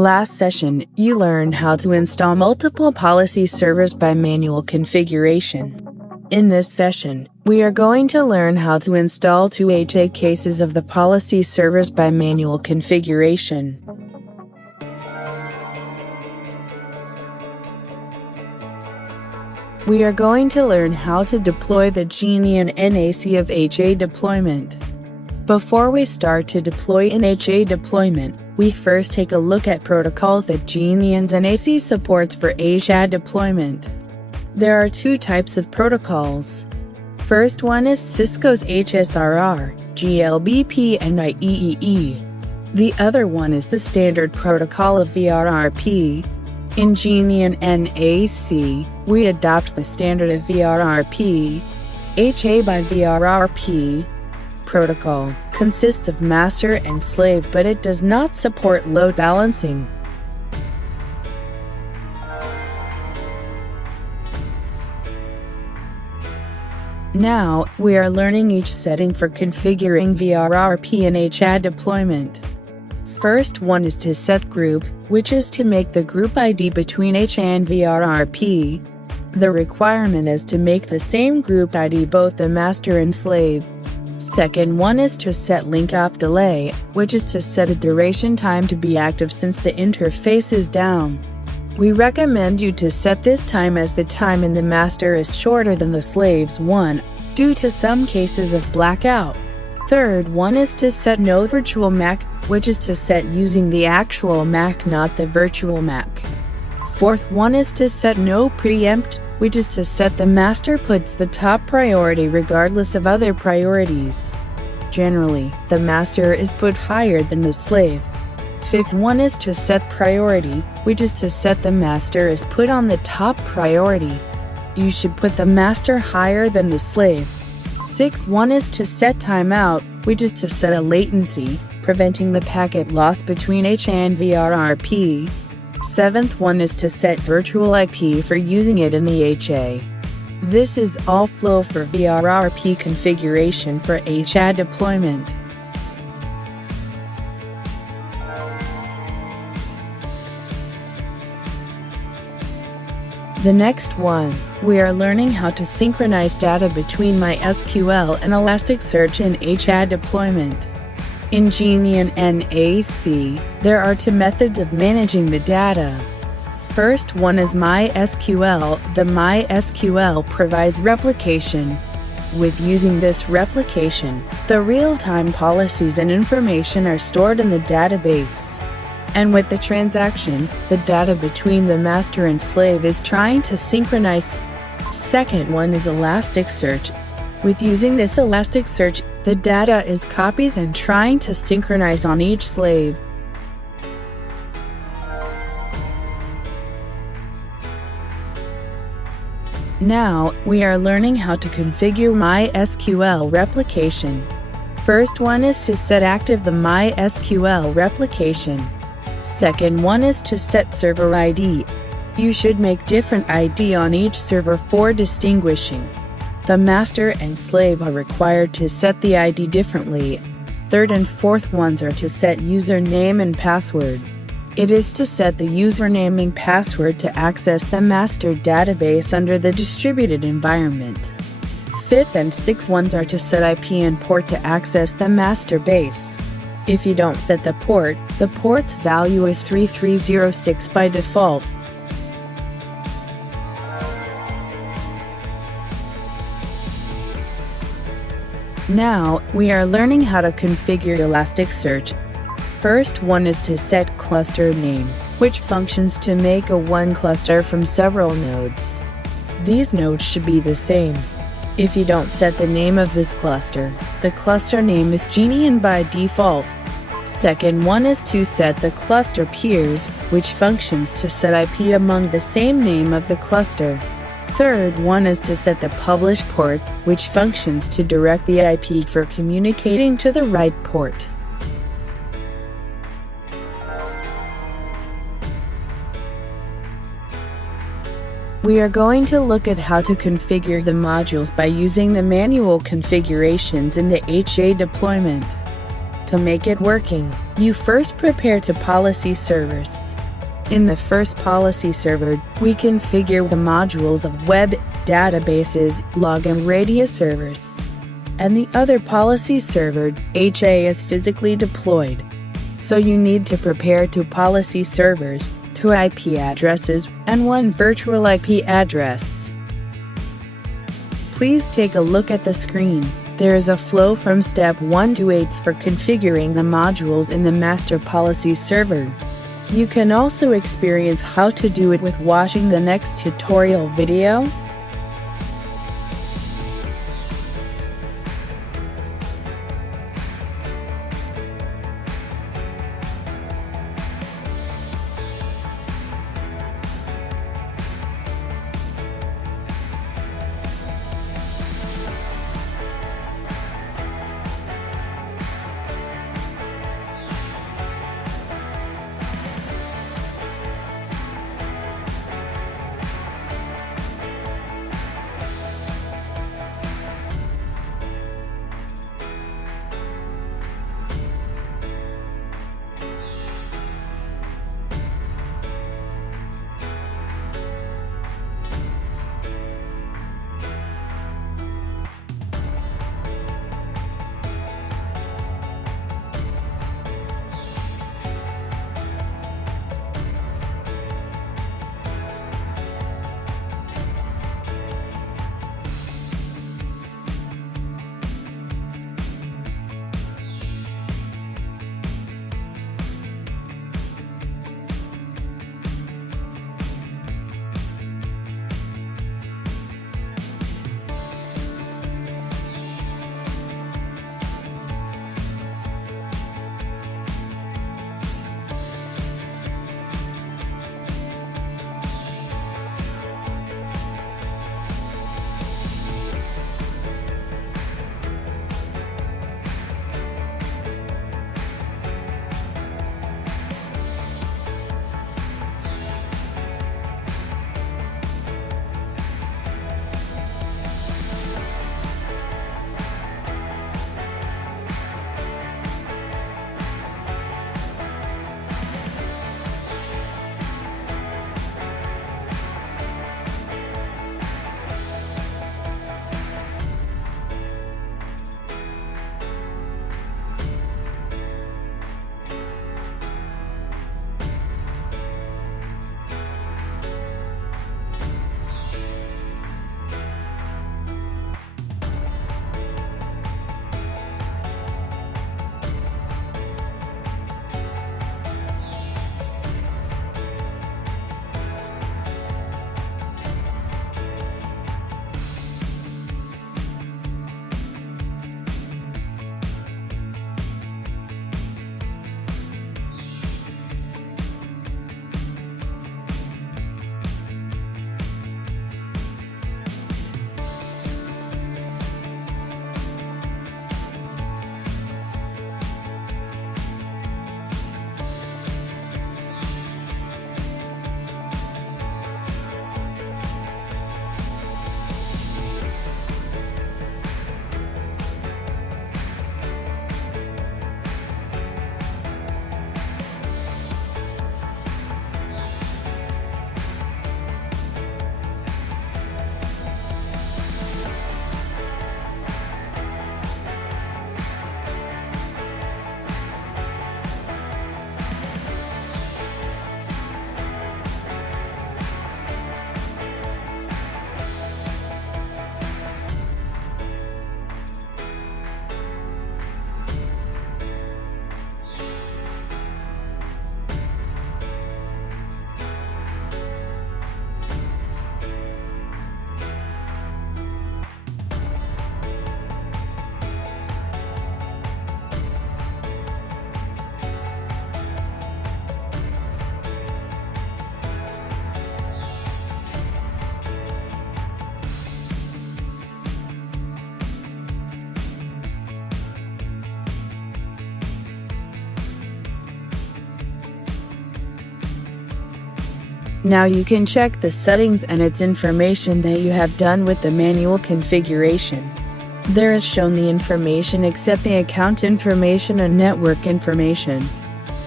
Last session, you learned how to install multiple policy servers by manual configuration. In this session, we are going to learn how to install 2 HA cases of the policy servers by manual configuration. We are going to learn how to deploy the Genian NAC of HA deployment. Before we start to deploy an HA deployment, we first take a look at protocols that Genian's NAC supports for HA deployment. There are 2 types of protocols. First one is Cisco's HSRR, GLBP and IEEE. The other one is the standard protocol of VRRP. In Genian NAC, we adopt the standard of VRRP. HA by VRRP protocol consists of master and slave, but it does not support load balancing. Now, we are learning each setting for configuring VRRP and HA deployment. First one is to set group, which is to make the group ID between HA and VRRP. The requirement is to make the same group ID both the master and slave. Second one is to set link up delay, which is to set a duration time to be active since the interface is down. We recommend you to set this time as the time in the master is shorter than the slave's one, due to some cases of blackout. Third one is to set no virtual MAC, which is to set using the actual MAC, not the virtual MAC. Fourth one is to set no preempt, which is to set the master puts the top priority regardless of other priorities. Generally, the master is put higher than the slave. Fifth one is to set priority, which is to set the master is put on the top priority. You should put the master higher than the slave. Sixth one is to set timeout, which is to set a latency, preventing the packet loss between HA and VRRP. Seventh one is to set virtual IP for using it in the HA. This is all flow for VRRP configuration for HA deployment. The next one, we are learning how to synchronize data between MySQL and Elasticsearch in HA deployment. In Genian NAC, there are 2 methods of managing the data. First one is MySQL. The MySQL provides replication. With using this replication, the real-time policies and information are stored in the database. And with the transaction, the data between the master and slave is trying to synchronize. Second one is Elasticsearch. With using this Elasticsearch, the data is copies and trying to synchronize on each slave. Now, we are learning how to configure MySQL replication. First one is to set active the MySQL replication. Second one is to set server ID. You should make different ID on each server for distinguishing. The master and slave are required to set the ID differently. Third and fourth ones are to set username and password. It is to set the username and password to access the master database under the distributed environment. Fifth and sixth ones are to set IP and port to access the master base. If you don't set the port's value is 3306 by default. Now, we are learning how to configure Elasticsearch. First one is to set cluster name, which functions to make a one cluster from several nodes. These nodes should be the same. If you don't set the name of this cluster, the cluster name is Genian by default. Second one is to set the cluster peers, which functions to set IP among the same name of the cluster. Third one is to set the publish port, which functions to direct the IP for communicating to the right port. We are going to look at how to configure the modules by using the manual configurations in the HA deployment. To make it working, you first prepare to policy servers. In the first policy server, we configure the modules of web, databases, log and radius servers. And the other policy server, HA, is physically deployed. So you need to prepare 2 policy servers, 2 IP addresses, and 1 virtual IP address. Please take a look at the screen. There is a flow from step 1 to 8 for configuring the modules in the master policy server. You can also experience how to do it with watching the next tutorial video. Now you can check the settings and its information that you have done with the manual configuration. There is shown the information except the account information and network information.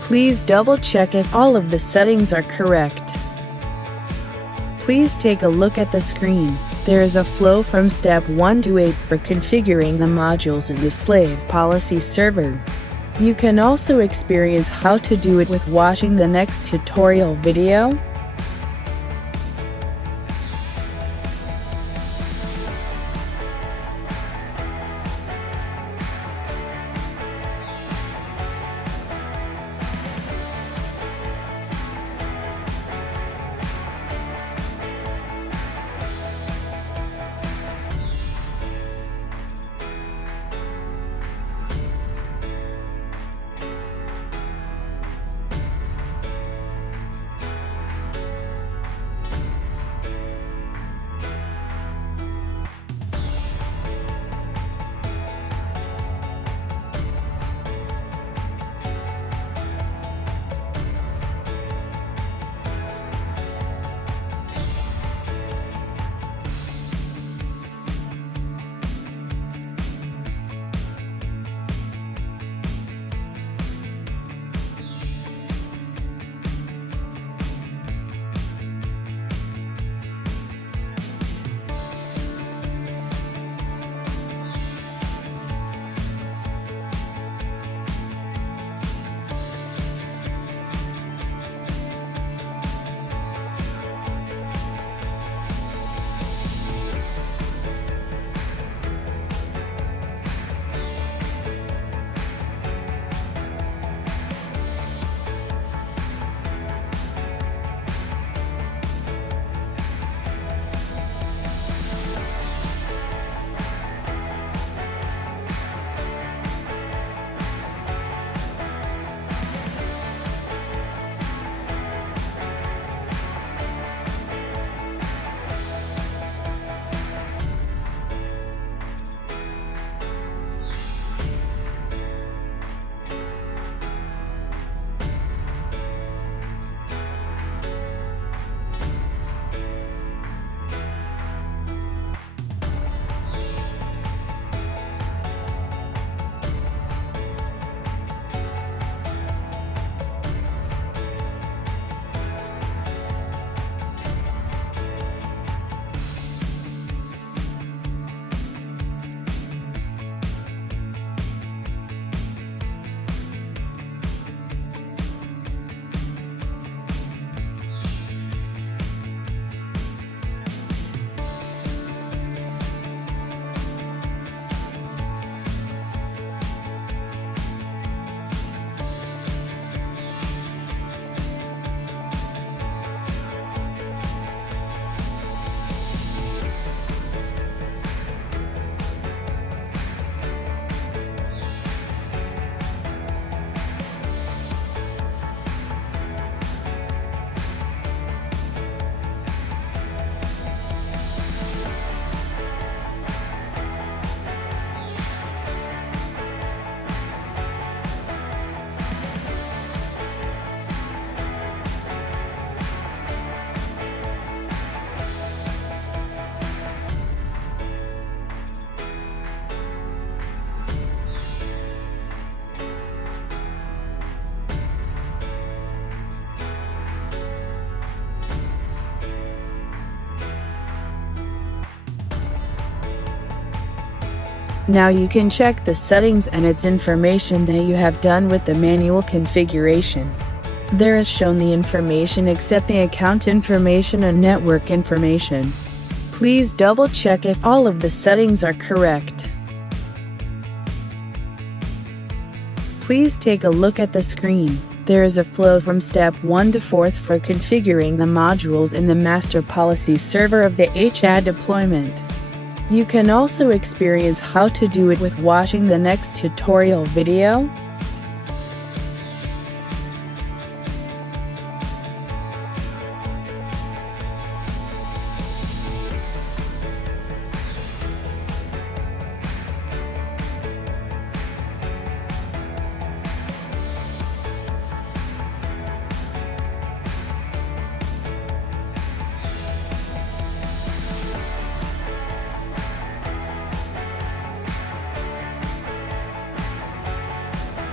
Please double check if all of the settings are correct. Please take a look at the screen. There is a flow from step 1 to 8 for configuring the modules in the slave policy server. You can also experience how to do it with watching the next tutorial video. Now you can check the settings and its information that you have done with the manual configuration. There is shown the information except the account information and network information. Please double check if all of the settings are correct. Please take a look at the screen. There is a flow from step 1 to 4th for configuring the modules in the master policy server of the HAD deployment. You can also experience how to do it with watching the next tutorial video.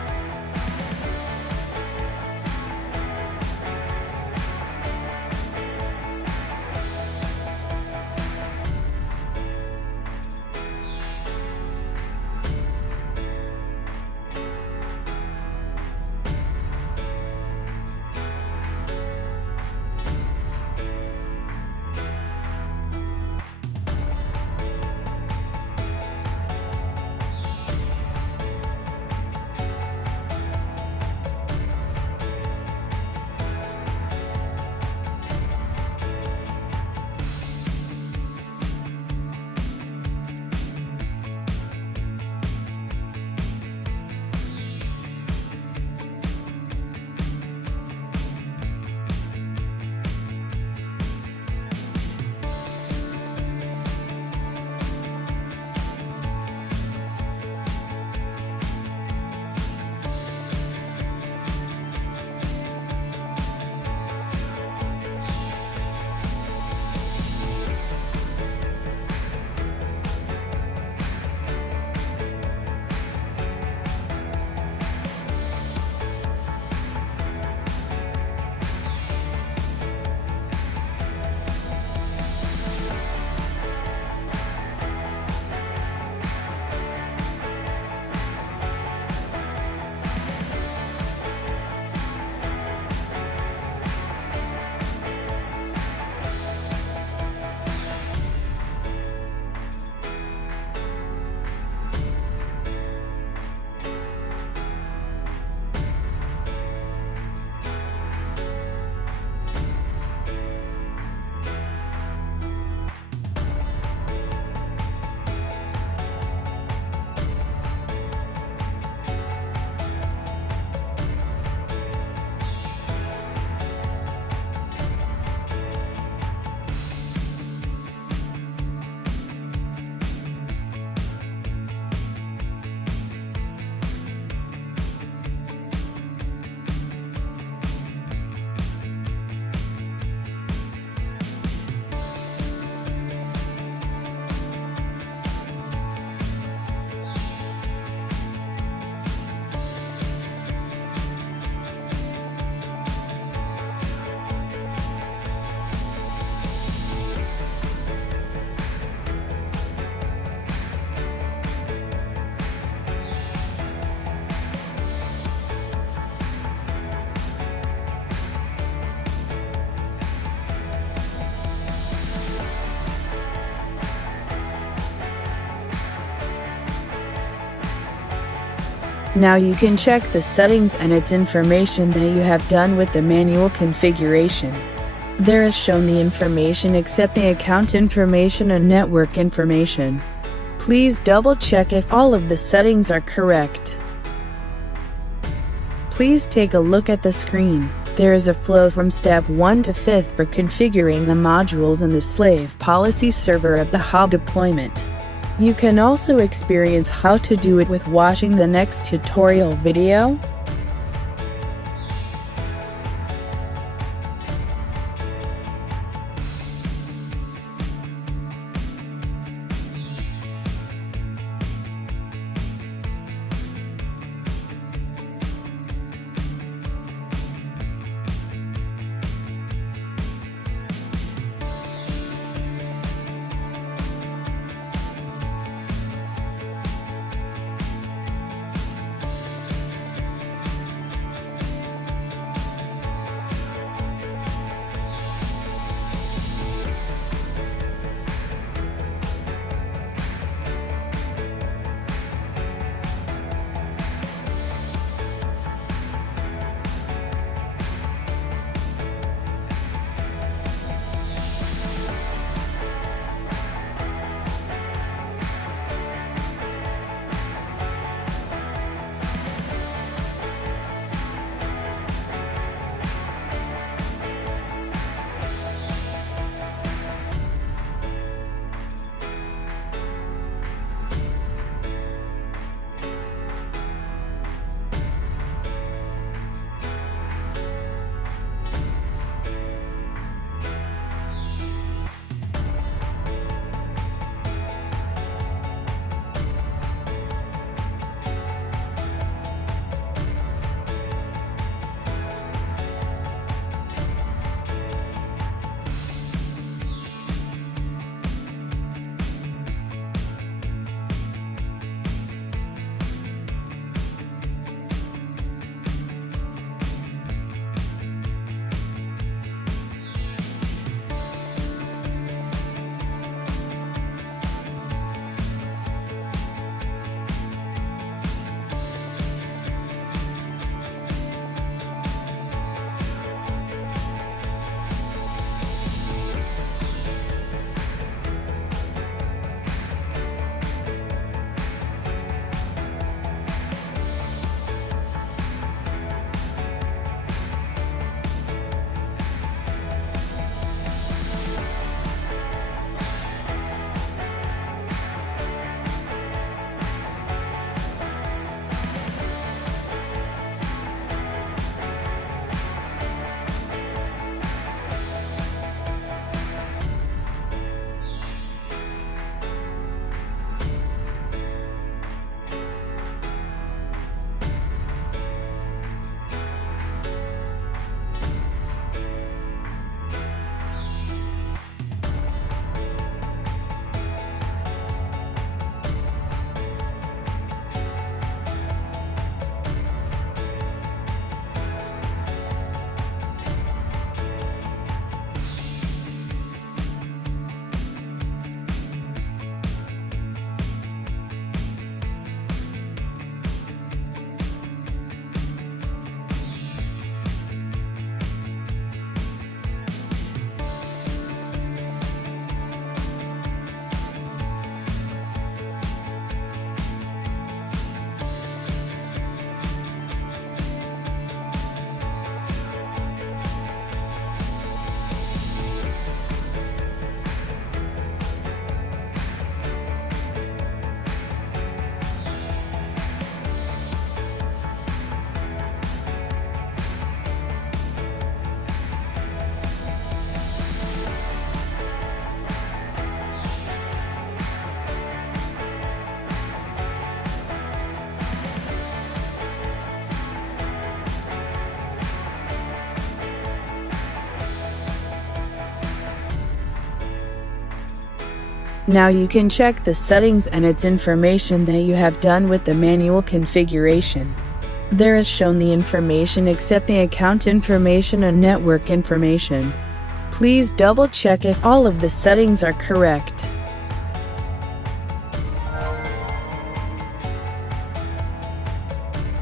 Now you can check the settings and its information that you have done with the manual configuration. There is shown the information except the account information and network information. Please double check if all of the settings are correct. Please take a look at the screen. There is a flow from step 1 to 5th for configuring the modules in the slave policy server of the HA deployment. You can also experience how to do it with watching the next tutorial video. Now you can check the settings and its information that you have done with the manual configuration. There is shown the information except the account information and network information. Please double check if all of the settings are correct.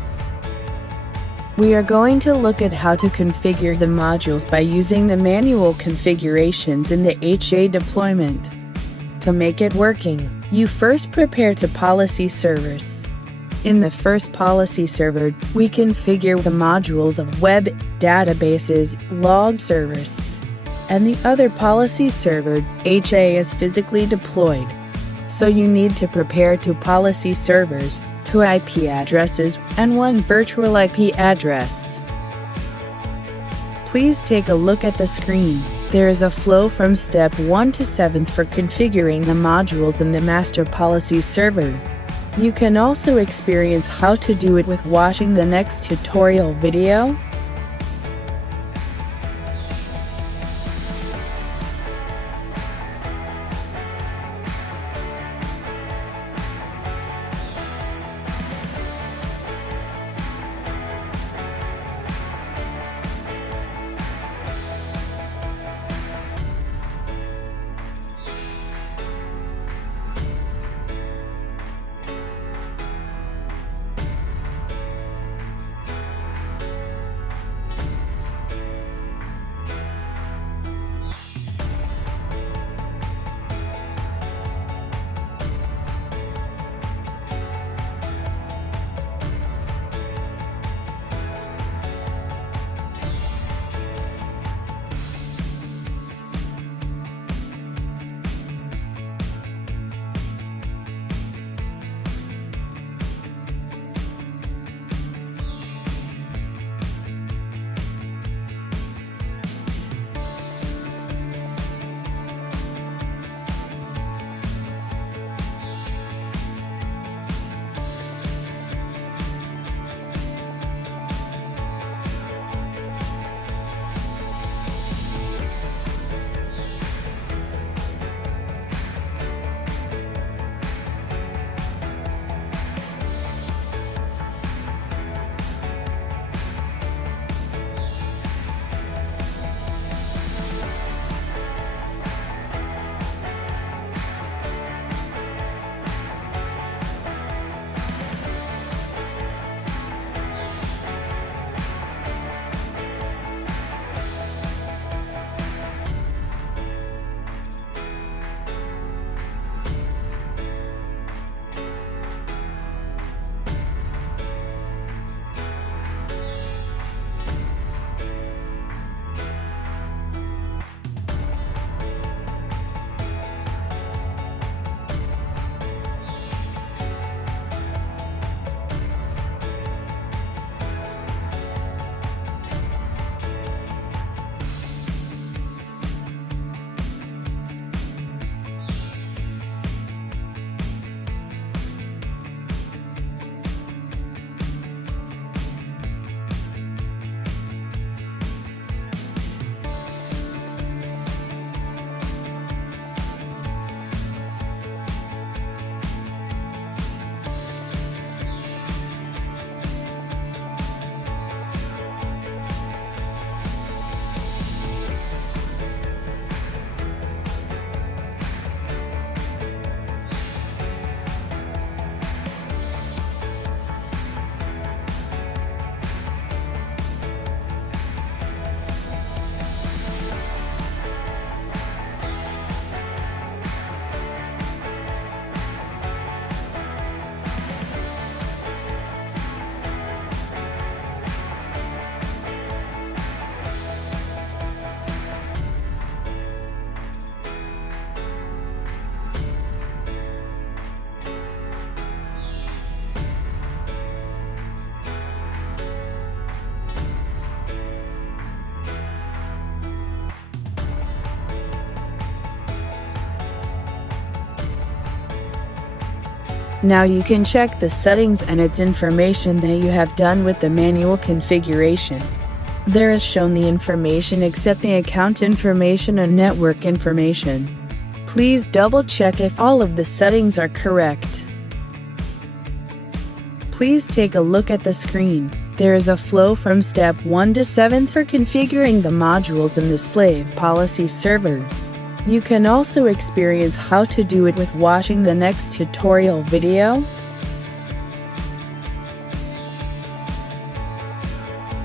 We are going to look at how to configure the modules by using the manual configurations in the HA deployment. To make it working, you first prepare to policy servers. In the first policy server, we configure the modules of web, databases, log servers. And the other policy server, HA, is physically deployed. So you need to prepare two policy servers, 2 IP addresses, and 1 virtual IP address. Please take a look at the screen. There is a flow from step 1 to 7 for configuring the modules in the master policy server. You can also experience how to do it with watching the next tutorial video. Now you can check the settings and its information that you have done with the manual configuration. There is shown the information except the account information and network information. Please double check if all of the settings are correct. Please take a look at the screen. There is a flow from step 1 to 7 for configuring the modules in the slave policy server. You can also experience how to do it with watching the next tutorial video.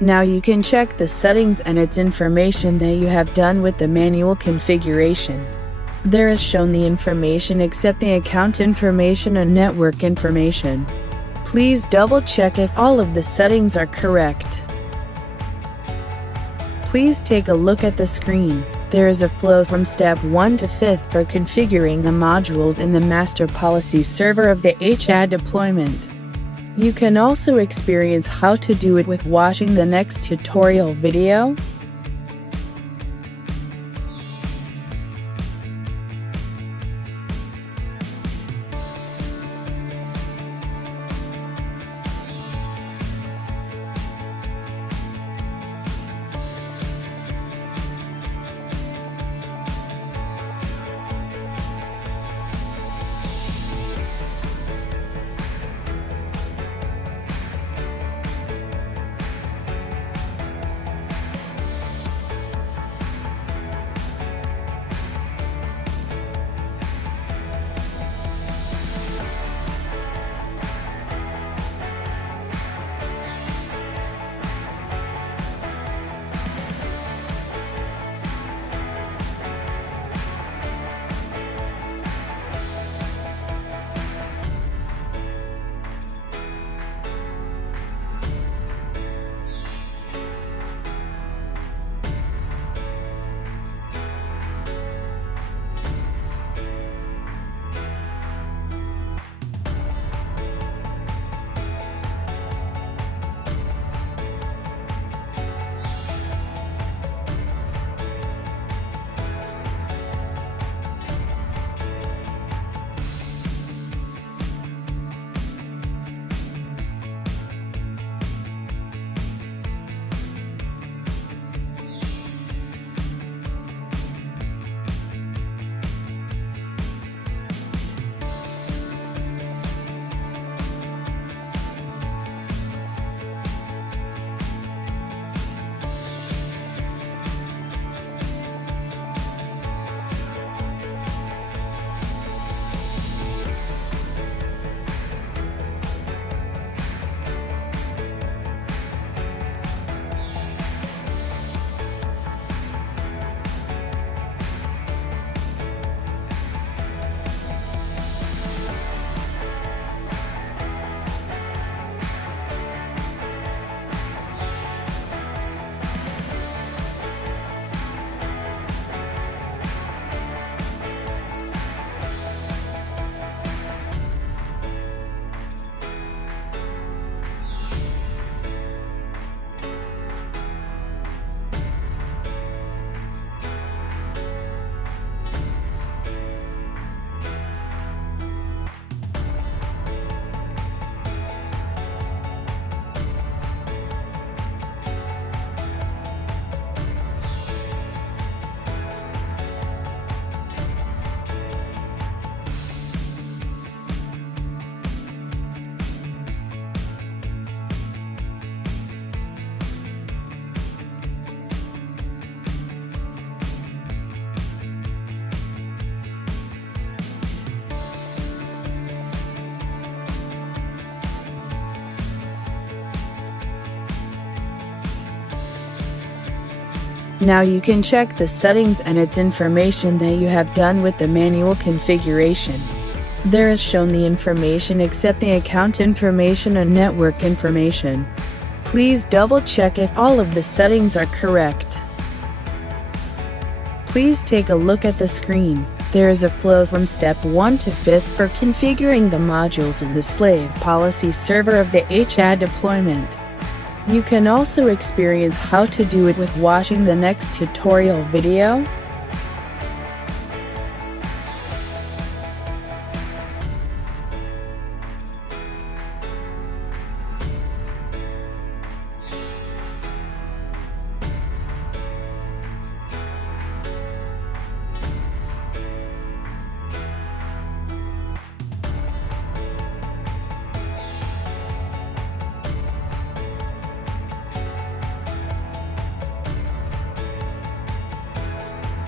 Now you can check the settings and its information that you have done with the manual configuration. There is shown the information except the account information and network information. Please double check if all of the settings are correct. Please take a look at the screen. There is a flow from step 1 to 5th for configuring the modules in the master policy server of the HAD deployment. You can also experience how to do it with watching the next tutorial video. Now you can check the settings and its information that you have done with the manual configuration. There is shown the information except the account information and network information. Please double check if all of the settings are correct. Please take a look at the screen. There is a flow from step 1 to 5th for configuring the modules in the slave policy server of the HAD deployment. You can also experience how to do it with watching the next tutorial video.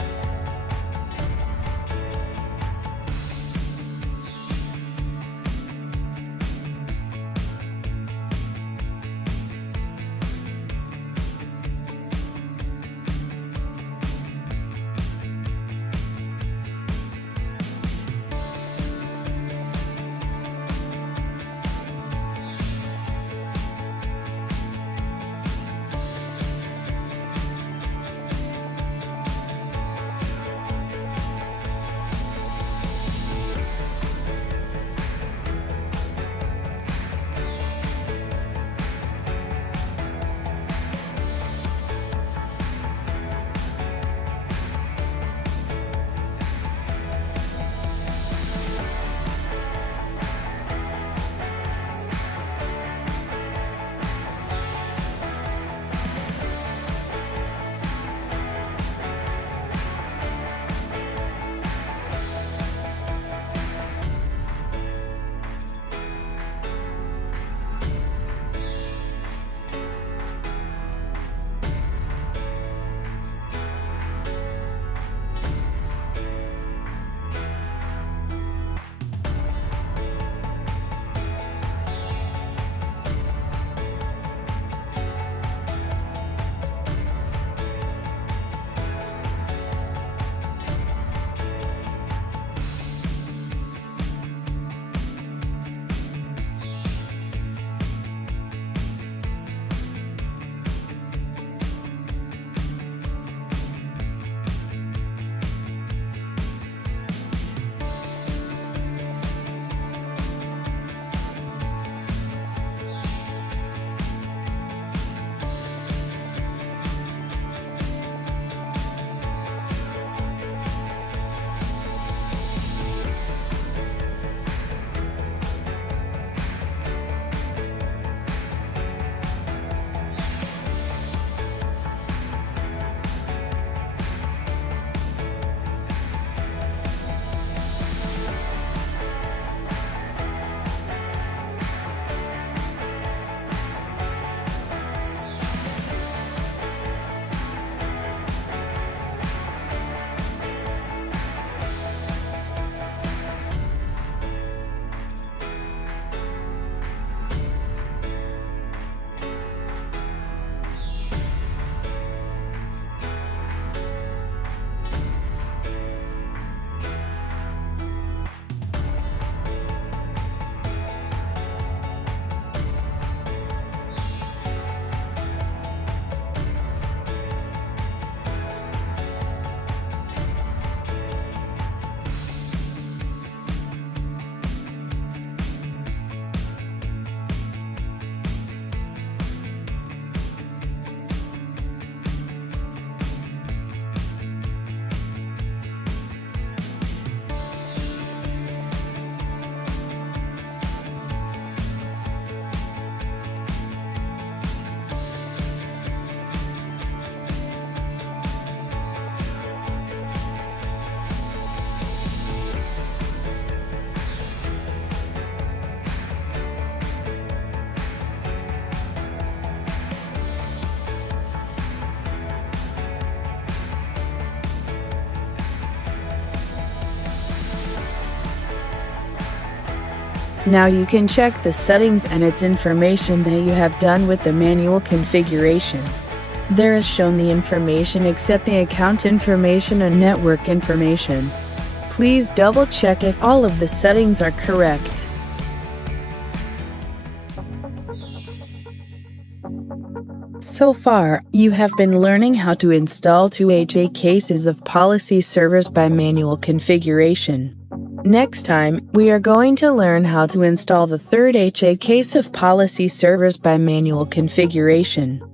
Now you can check the settings and its information that you have done with the manual configuration. There is shown the information except the account information and network information. Please double check if all of the settings are correct. So far, you have been learning how to install 2 HA cases of policy servers by manual configuration. Next time, we are going to learn how to install the third HA case of policy servers by manual configuration.